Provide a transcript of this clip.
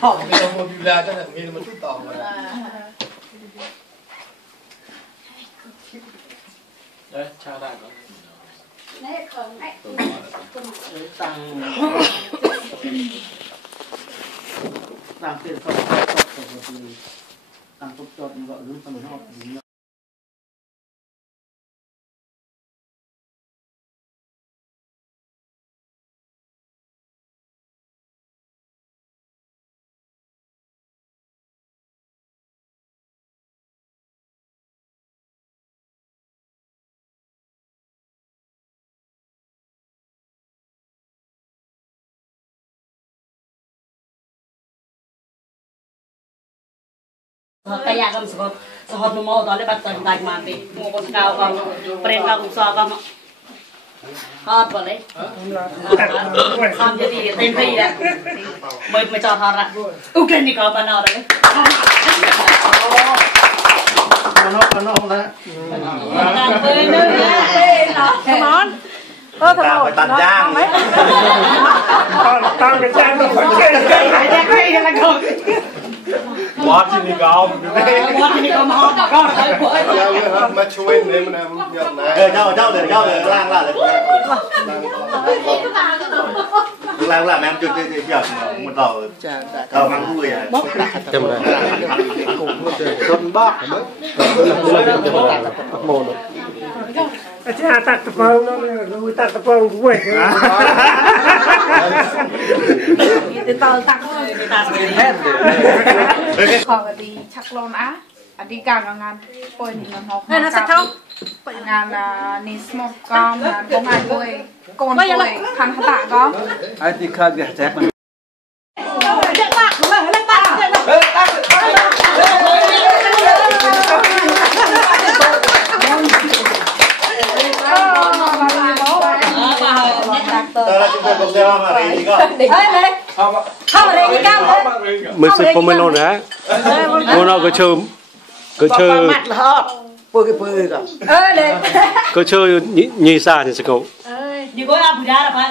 Không biết một điều là cho nên mình một chút tỏng rồi. Đấy, chào đại con. Đấy không đấy. Tăng tiền không tăng tốt cho gọi đúng tầm họ. Kaya kami sa hot mo dali bat tan dag mati mo ko ka ka pren ka sa ka hot boleh ham jadi tempe ya mới mới cho thà ra ok ni ka bana rồi nó đấy món phải tàn trang tăng cái trang nó phải cái là không bót thì đi gạo bót thì có mà hot có rồi Mà chui nên mình làm nhận này. cháu để lang là em chưa giờ một tàu mang vui à Chầm rồi. Cũng con bác mồ được. cha tạt tập phong nó nuôi tạt tập phong cũng vậy Từ từ tặng thôi. Khỏi đi chắc lon á. Đi càng ngàn bồi thì ngàn học. nó sẽ không Ngàn ní smoke com ngàn có ngàn bồi con bồi thằng tạ có. ai thì khai việc chắc mình mình sẽ không lên nữa nó có chơi mặt là hot bơi cái có chơi nhị sa thì sẽ cậu như có abu ra là phải